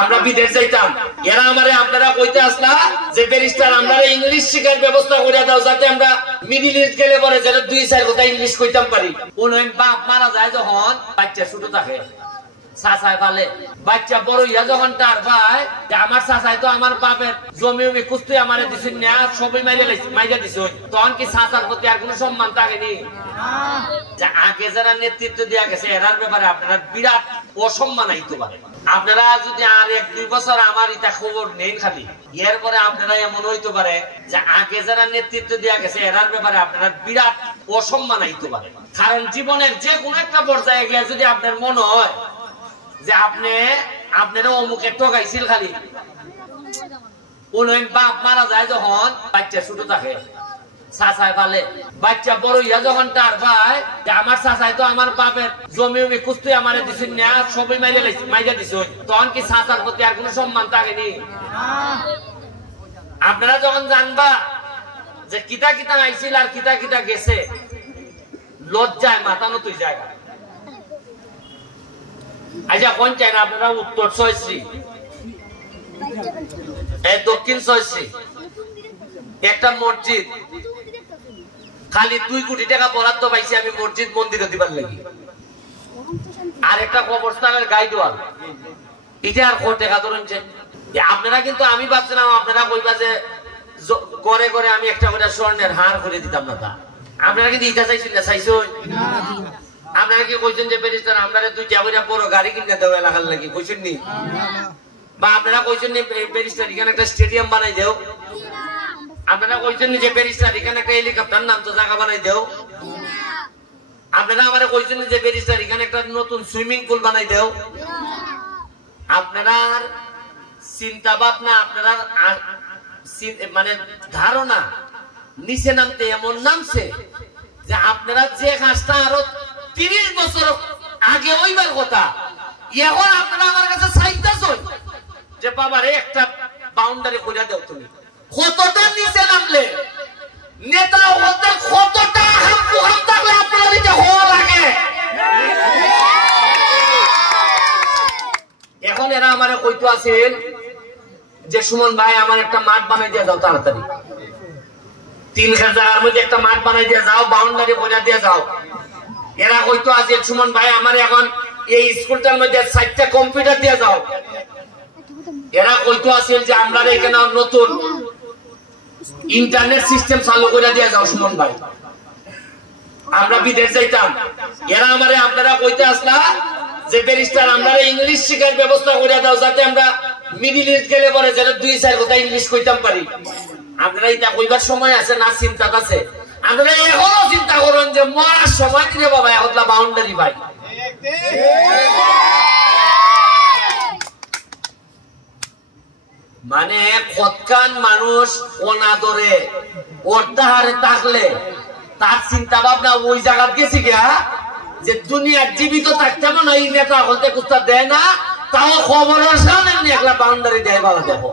আমরা বিদেশ যাইতাম, এরা আমারে আপনারা কইতে আসলা যে ব্যারিস্টার আমরা ইংলিশ শিখার ব্যবস্থা করে দাও, যাতে আমরা মিডিল ইস্ট গেলে পরে যাতে 2-4 কথা ইংলিশ কইতাম পারি। কোন বাপ মারা যায় যখন বাচ্চা ছোট থাকে, চাচায় পালে, বাচ্চা বড় ইয়া যখন তার ভাই আমার চাচায় তো আমার বাপের জমি কুস্তি আমার দিছেন না, সবই মাইরা দিছ, তখন কি চাচার প্রতি আর কোন সম্মান থাকেনি? আগে যারা নেতৃত্ব দেওয়া গেছে এরার ব্যাপারে আপনারা বিরাট অসম্মান আইতে পারে। আপনারা যদি আর 1-2 বছর আমার এটা খবর নেন খালি, এরপরে আপনারা এমন হইতে পারে যে আগে যারা নেতৃত্ব দেওয়া গেছে এরার ব্যাপারে আপনারা বিরাট অসম্মান আইতে পারে। কারণ জীবনের যে কোনো একটা পর্যায়ে গিয়ে যদি আপনার মনে হয় যে আপনারা অমুকে ঠকাইছিল, খালি কোন বাপ মারা যায় যখন বাচ্চা ছোট থাকে, চাচায় পালে, বাচ্চা বড় ইয়া যখন তার ভাই আমার চাচায় তো আমার বাপের জমি কুস্তি আমার দিছেন না, সবই মাইরা দিছ, তখন কি চাচার প্রতি আর কোন সম্মান থাকেনি? আপনারা যখন জানবা যে কিতা কিতা আইছিল আর কিতা কিতা গেছে, লজ্জায় মাথা নতুন জায়গা। আচ্ছা কোন চাই না আপনারা উত্তর ছয়শ্রী, দক্ষিণ ছয়শ্রী একটা মসজিদ খালি 2 কোটি টাকা বরাদ্দ পাইছি আমি মসজিদ মন্দিরে দিবার লাগি, আর একটা কবরস্থানের গাইডওয়াল, এটা আর কত টাকা ধরেছেন আপনারা? কিন্তু আমি ভাবছিলাম আপনারা কইবা যে করে করে আমি একটা করে স্বর্ণের হার করে দিতাম না, তা আপনারা কিন্তু এটা চাইছেন না? চাইছো আপনারা কি কইছেন যে ব্যারিস্টার আপনারা 2টা করে বড় গাড়ি কিনে দেও এলাকার লাগি, কইছেন নি? বা আপনারা কইছেন নি ব্যারিস্টার এখানে একটা স্টেডিয়াম বানাই দেও? আপনারা কইছেন যে ব্যারিস্টার এখানে একটা হেলিকপ্টার নাম তো জায়গা বানাই দেও? আপনারা আমারে কইছেন যে ব্যারিস্টার এখানে একটা নতুন সুইমিং পুল বানাই দেও? আপনারা চিন্তা ভাবনা, আপনারা মানে ধারণা নিচে নামতে এমন নামছে যে আপনারা যে কাজটা আরো 30 বছর আগে ওইবার কথা, এখন আপনারা আমার কাছে চাইতেছেন যে বাবারে একটা বাউন্ডারি করে দাও। তুমি কতটা নিচে নামলে নেতা হতে কতটা হাম থাকলে আপনারা এটা হওয়া লাগে। এখন এরা আমারে কইতো আছেন যে সুমন ভাই আমার একটা মাঠ বানাই দিয়ে যাও, তাড়াতাড়ি 3000 মধ্যে একটা মাঠ বানাই দিয়ে যাও, বাউন্ডারি করে দিয়ে যাও। এরা কইতো আছে সুমন ভাই আমার এখন এই স্কুলটার মধ্যে 4টা কম্পিউটার দিয়ে যাও। এরা কইতো আছে যে আমরা এখানে নতুন ইন্টারনেট সিস্টেম চালু করে দিয়ে যাও সুমন ভাই, আমরা বিদেশ যাইতাম। এরা আমারে আপনারা কইতে আসলা যে ব্যারিস্টার আমরা ইংলিশ শিখার ব্যবস্থা করে দাও, যাতে আমরা মিডিল ইস্ট গেলে পরে যাতে 2-4 কথা ইংলিশ কইতাম পারি। আপনারা এটা কইবার সময় আছে না? চিন্তা আছে? আপনারা এখনো চিন্তা করেন যে মরার সময় কিনে বাবা এখন বাউন্ডারি ভাই। মানে কতখান মানুষ অনাদরে অর্ধাহারে থাকলে তার চিন্তা ভাবনা ওই জায়গা গেছি গিয়া যে দুনিয়ার জীবিত থাকতে না এই নেতা হতে কুস্তা দেয় না, তাও খবরের সামনে একলা বাউন্ডারি দেয়। ভালো দেখো।